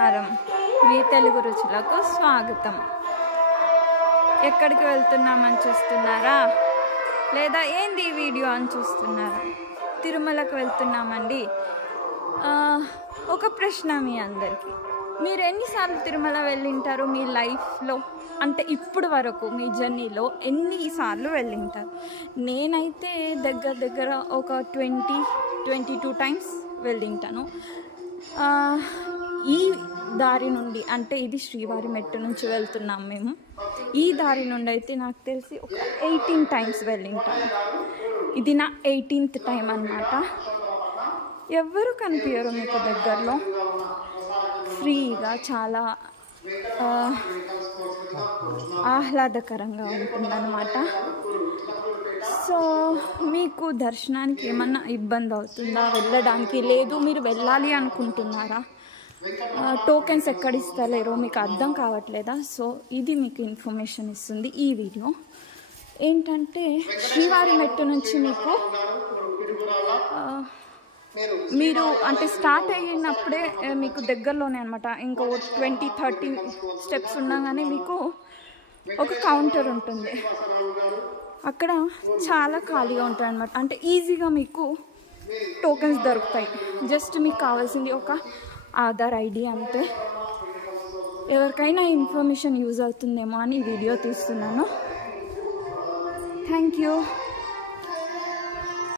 మీ తెలుగు రుచులకు స్వాగతం. ఎక్కడికి వెళ్తున్నామని చూస్తున్నారా, లేదా ఏంది ఈ వీడియో అని చూస్తున్నారా? తిరుమలకు వెళ్తున్నామండి. ఒక ప్రశ్న మీ అందరికీ, మీరు ఎన్నిసార్లు తిరుమల వెళ్ళింటారు మీ లైఫ్లో? అంటే ఇప్పుడు వరకు మీ జర్నీలో ఎన్నిసార్లు వెళ్ళింటారు? నేనైతే దగ్గర ఒక 22 టైమ్స్ వెళ్ళింటాను. ఈ దారి నుండి, అంటే ఇది శ్రీవారి మెట్టు నుంచి వెళ్తున్నాం మేము. ఈ దారి నుండి అయితే నాకు తెలిసి ఒక 18 టైమ్స్ వెళ్ళింటాను. ఇది నా 18th టైం అన్నమాట. ఎవరు కనిపించరు మీకు దగ్గరలో, ఫ్రీగా చాలా ఆహ్లాదకరంగా ఉంటుందన్నమాట. సో మీకు దర్శనానికి ఏమన్నా ఇబ్బంది అవుతుందా వెళ్ళడానికి? లేదు మీరు వెళ్ళాలి అనుకుంటున్నారా, టోకెన్స్ ఎక్కడ ఇస్తలేరో మీకు అర్థం కావట్లేదా? సో ఇది మీకు ఇన్ఫర్మేషన్ ఇస్తుంది ఈ వీడియో. ఏంటంటే శ్రీవారి మెట్టు నుంచి మీరు అంటే స్టార్ట్ అయినప్పుడే మీకు దగ్గరలోనే అనమాట. ఇంకా 20-30 స్టెప్స్ ఉండగానే మీకు ఒక కౌంటర్ ఉంటుంది. అక్కడ చాలా ఖాళీగా ఉంటుంది అనమాట. అంటే ఈజీగా మీకు టోకెన్స్ దొరుకుతాయి. జస్ట్ మీకు కావాల్సింది ఒక ఆధార్ ఐడి అంతే. ఎవరికైనా ఇన్ఫర్మేషన్ యూజ్ అవుతుందేమో అని వీడియో తీస్తున్నాను. Thank you.